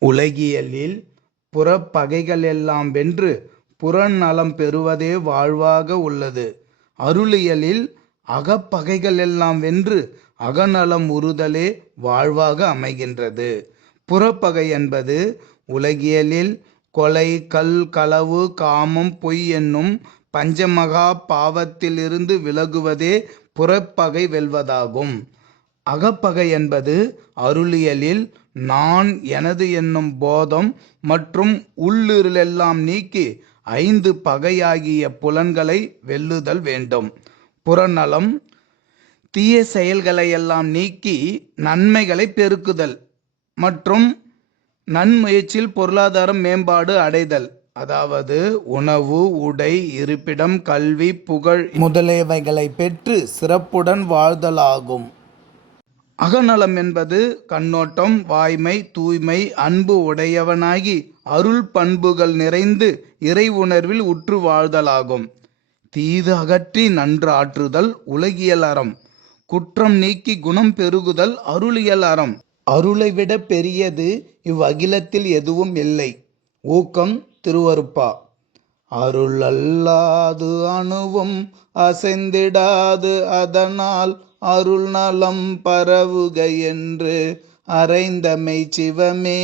உலகியலில் புறப்பகைகளெல்லாம் வென்று புறநலம் பெறுவதே வாழ்வாக உள்ளது. அருளியலில் அகப்பகைகளெல்லாம் வென்று அகநலம் உறுதலே வாழ்வாக அமைகின்றது. புறப்பகை என்பது உலகியலில் கொலை கல் களவு காமம் பொய் என்னும் பஞ்சமகா பாவத்திலிருந்து விலகுவதே புறப்பகை வெல்வதாகும். அகப்பகை என்பது அருளியலில் நான் எனது என்னும் போதம் மற்றும் உள்ளிருளெல்லாம் நீக்கி ஐந்து பகையாகிய புலன்களை வெல்லுதல் வேண்டும். புறநலம் தீய செயல்களையெல்லாம் நீக்கி நன்மைகளை பெருக்குதல் மற்றும் நன்முயற்சியில் பொருளாதாரம் மேம்பாடு அடைதல் அதாவது உணவு உடை இருப்பிடம் கல்வி புகழ் முதலியவைகளைப் பெற்று சிறப்புடன் வாழ்தலாகும். அகநலம் என்பது கண்ணோட்டம் வாய்மை தூய்மை அன்பு உடையவனாகி அருள் பண்புகள் நிறைந்து இறை உணர்வில் உற்று வாழ்தலாகும். தீது அகற்றி நன்று ஆற்றுதல் உலகியல் அறம். குற்றம் நீக்கி குணம் பெருகுதல் அருளியல் அறம். அருளை விட பெரியது இவ்வகிலத்தில் எதுவும் இல்லை. ஊக்கம் திருவருப்பா அருள் அல்லாது அணுவும் அசைந்திடாது அதனால் அருள் நலம் பரவுக என்று அறைந்த சிவமே.